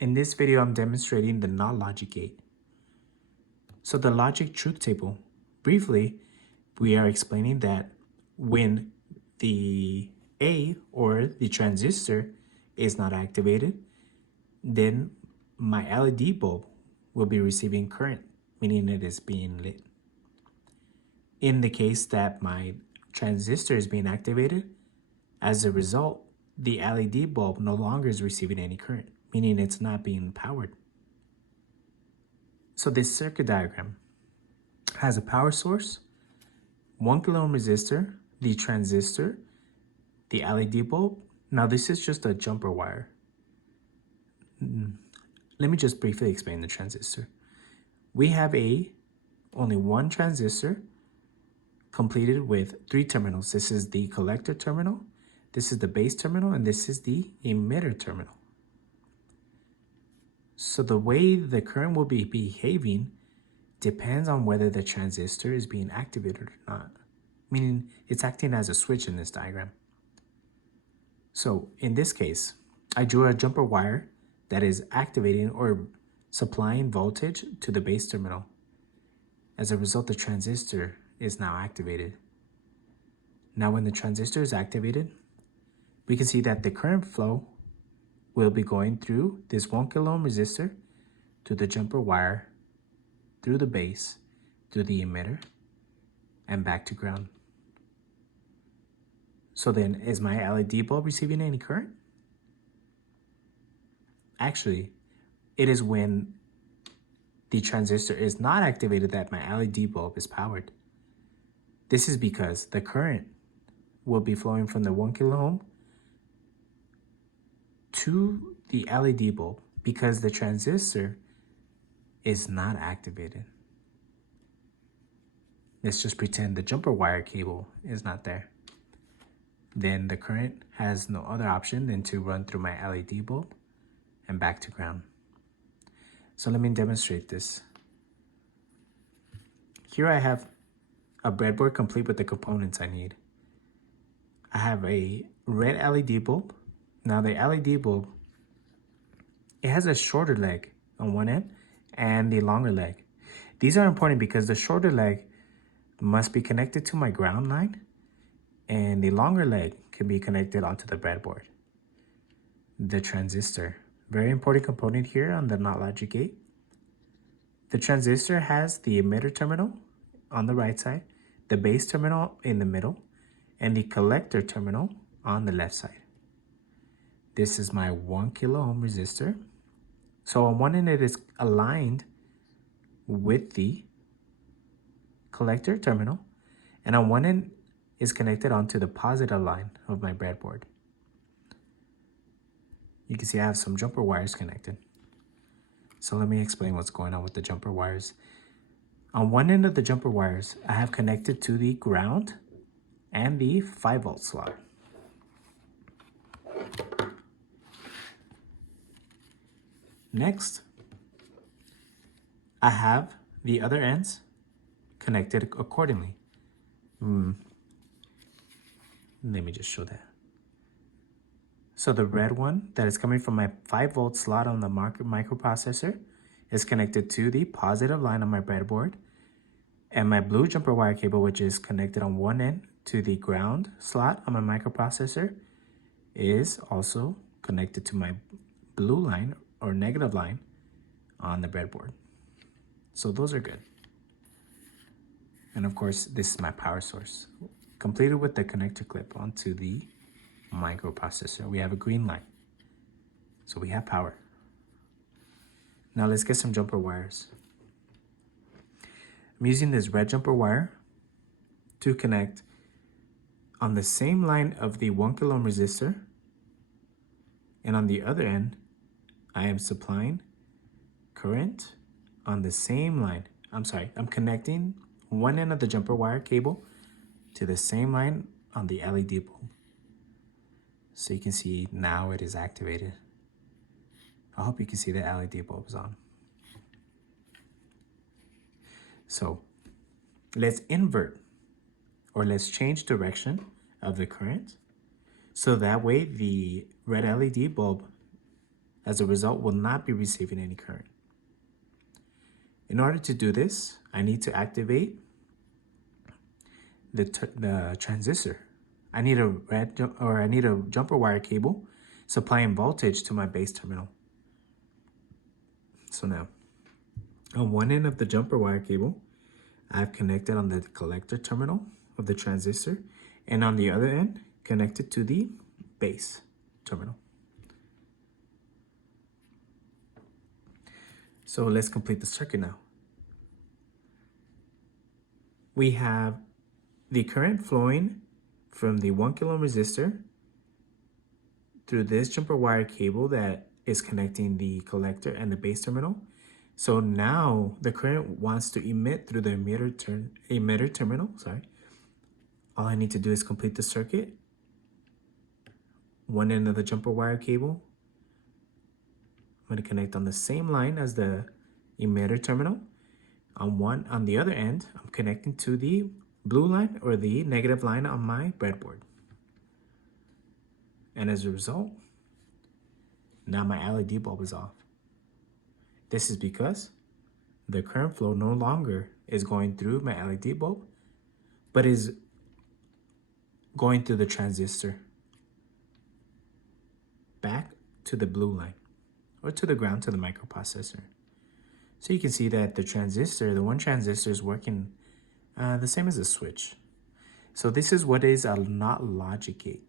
In this video, I'm demonstrating the NOT logic gate. So the logic truth table, briefly, we are explaining that when the A or the transistor is not activated, then my LED bulb will be receiving current, meaning it is being lit. In the case that my transistor is being activated, as a result, the LED bulb no longer is receiving any current, meaning it's not being powered. So this circuit diagram has a power source, 1 kilo ohm resistor, the transistor, the LED bulb. Now this is just a jumper wire. Let me just briefly explain the transistor. We have only one transistor completed with 3 terminals. This is the collector terminal, this is the base terminal, and this is the emitter terminal. So the way the current will be behaving depends on whether the transistor is being activated or not, meaning it's acting as a switch in this diagram. So in this case, I drew a jumper wire that is activating or supplying voltage to the base terminal. As a result, the transistor is now activated. Now when the transistor is activated, we can see that the current flow will be going through this 1 kilo ohm resistor to the jumper wire, through the base, through the emitter, and back to ground. So then, is my LED bulb receiving any current? Actually, it is when the transistor is not activated that my LED bulb is powered. This is because the current will be flowing from the 1 kilo ohm to the LED bulb because the transistor is not activated. Let's just pretend the jumper wire cable is not there. Then the current has no other option than to run through my LED bulb and back to ground. So let me demonstrate this. Here I have a breadboard complete with the components I need. I have a red LED bulb. Now the LED bulb, it has a shorter leg on one end and the longer leg. These are important because the shorter leg must be connected to my ground line and the longer leg can be connected onto the breadboard. The transistor, very important component here on the NOT logic gate. The transistor has the emitter terminal on the right side, the base terminal in the middle, and the collector terminal on the left side. This is my 1 kilo ohm resistor. So on one end it is aligned with the collector terminal, and on one end is connected onto the positive line of my breadboard. You can see I have some jumper wires connected. So let me explain what's going on with the jumper wires. On one end of the jumper wires, I have connected to the ground and the 5-volt slot. Next, I have the other ends connected accordingly. Let me just show that. So the red one that is coming from my 5-volt slot on the microprocessor is connected to the positive line on my breadboard, and my blue jumper wire cable, which is connected on one end to the ground slot on my microprocessor, is also connected to my blue line or negative line on the breadboard. So those are good. And of course, this is my power source, completed with the connector clip onto the microprocessor. We have a green light, so we have power. Now let's get some jumper wires. I'm using this red jumper wire to connect on the same line of the 1 kilo ohm resistor, and on the other end I am supplying current on the same line. I'm connecting one end of the jumper wire cable to the same line on the LED bulb. So you can see now it is activated. I hope you can see the LED bulb is on. So let's invert, or let's change direction of the current so that way the red LED bulb As a result, will not be receiving any current. In order to do this, I need to activate the transistor. I need a jumper wire cable supplying voltage to my base terminal. So now, on one end of the jumper wire cable, I've connected on the collector terminal of the transistor, and on the other end, connected to the base terminal. So let's complete the circuit now. We have the current flowing from the 1 kilo ohm resistor through this jumper wire cable that is connecting the collector and the base terminal. So now the current wants to emit through the emitter terminal. All I need to do is complete the circuit. One end of the jumper wire cable, I'm going to connect on the same line as the emitter terminal. On the other end, I'm connecting to the blue line or the negative line on my breadboard. And as a result, now my LED bulb is off. This is because the current flow no longer is going through my LED bulb, but is going through the transistor back to the blue line or to the ground, to the microprocessor. So you can see that the one transistor is working the same as a switch. So this is what is a NOT logic gate.